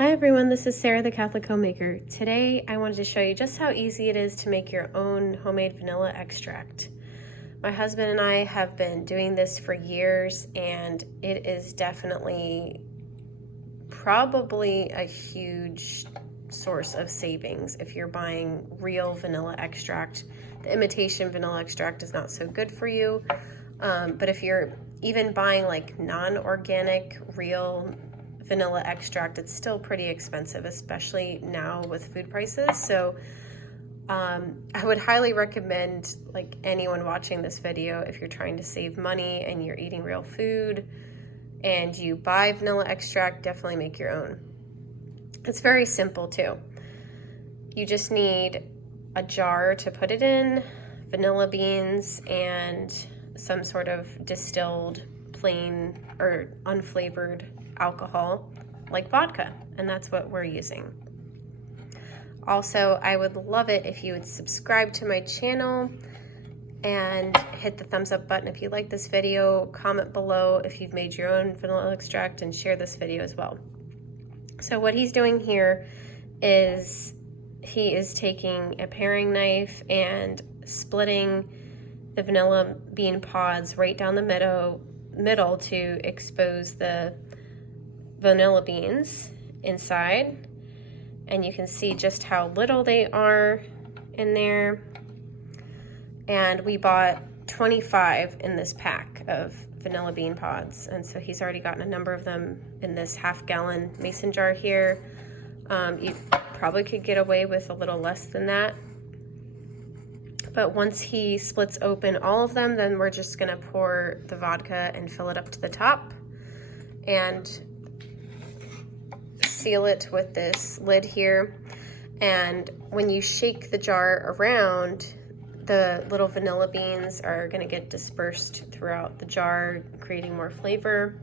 Hi everyone, this is Sarah, the Catholic Homemaker. Today I wanted to show you just how easy it is to make your own homemade vanilla extract. My husband and I have been doing this for years, and it is definitely probably a huge source of savings if you're buying real vanilla extract. The imitation vanilla extract is not so good for you, but if you're even buying like non-organic real vanilla extract, it's still pretty expensive, especially now with food prices. So I would highly recommend, like, anyone watching this video, if you're trying to save money and you're eating real food and you buy vanilla extract, definitely make your own. It's very simple too. You just need a jar to put it in, vanilla beans, and some sort of distilled plain or unflavored alcohol like vodka, and that's what we're using. Also, I would love it if you would subscribe to my channel and hit the thumbs up button if you like this video. Comment below if you've made your own vanilla extract, and share this video as well. So what he's doing here is he is taking a paring knife and splitting the vanilla bean pods right down the middle to expose the vanilla beans inside, and you can see just how little they are in there. And we bought 25 in this pack of vanilla bean pods, and so he's already gotten a number of them in this half-gallon mason jar here. You probably could get away with a little less than that, but once he splits open all of them, then we're just gonna pour the vodka and fill it up to the top and seal it with this lid here. And when you shake the jar around, the little vanilla beans are going to get dispersed throughout the jar, creating more flavor.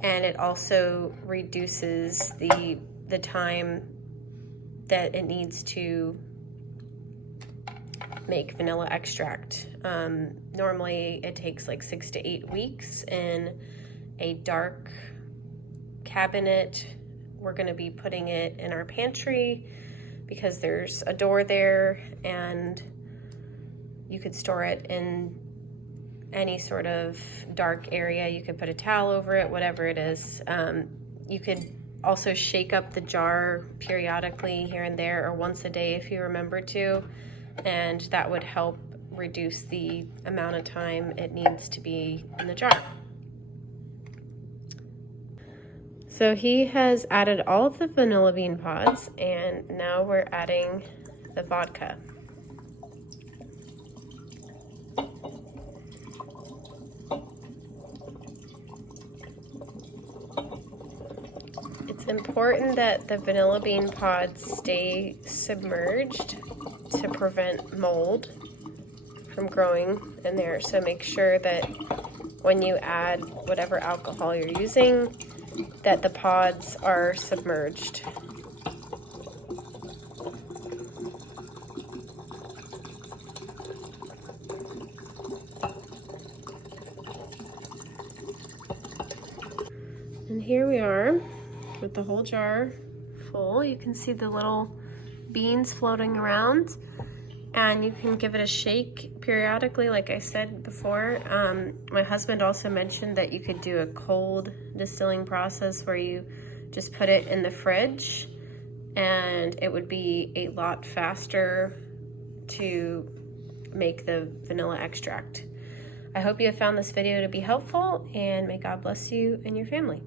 And it also reduces the time that it needs to make vanilla extract. Normally it takes like 6 to 8 weeks in a dark cabinet. We're going to be putting it in our pantry because there's a door there, and you could store it in any sort of dark area. You could put a towel over it, whatever it is. You could also shake up the jar periodically here and there, or once a day if you remember to, and that would help reduce the amount of time it needs to be in the jar. So he has added all of the vanilla bean pods, and now we're adding the vodka. It's important that the vanilla bean pods stay submerged to prevent mold from growing in there. So make sure that when you add whatever alcohol you're using, that the pods are submerged. And here we are with the whole jar full. You can see the little beans floating around, and you can give it a shake periodically, like I said before. My husband also mentioned that you could do a cold distilling process where you just put it in the fridge, and it would be a lot faster to make the vanilla extract. I hope you have found this video to be helpful, and may God bless you and your family.